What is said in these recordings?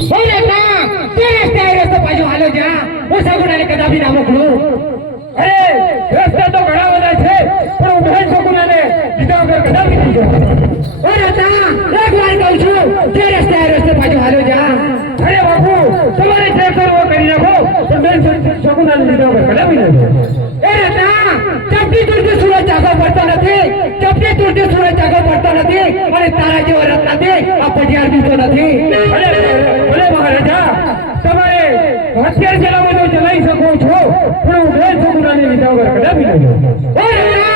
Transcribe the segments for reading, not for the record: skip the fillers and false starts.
बोले ना तेरे रस्ते बाजू हालो जा वो सगुनाने कदापि ना मोकलू अरे रस्ता तो घણા બધા છે પણ હું બહેન સગુનાને લીધા વગર કદાપि નહીં જાઉં अरे ता एक बार कहूं છું તે રસ્તે બાજુ હાલો જા અરે બાપુ તમારે જે કરવો કરી નાખો પણ બહેન સગુનાને લીધા વગર કદાપि નહીં જાઉં अरे ता ચપટી તુરતે સૂરજ જાગો પડતો નથી ચપટી તુરતે સૂરજ જાગો પડતો નથી અને તારા જેવો રત્ન દે આ પટિયાર દીતો નથી અરે ભલે મહારાજા તમારે હથિયાર ચલાવો તો ચલાવી શકો છો પણ હું બહેન સગુનાને લીધા વગર કદાપि નહીં જાઉં अरे ता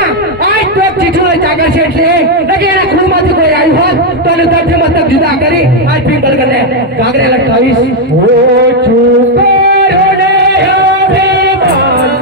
આજ તો ચીઠું જાગર છે એટલે કે એના ખૂણમાંથી કોઈ આવ્યું હોત તો એને દફે મતલબ જુદા કરી આજ પીપળ કરીને ગાગરે લટકાવીશ ઓ ચૂપ કરો ને અભિમાન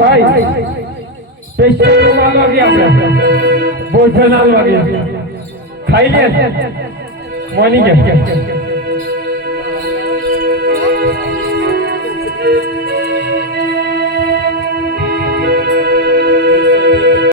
ભાઈ પેશન્ટ માલ વાગે આપણે ભોજનાલ વાગે ખાઈ લે મોની ગયા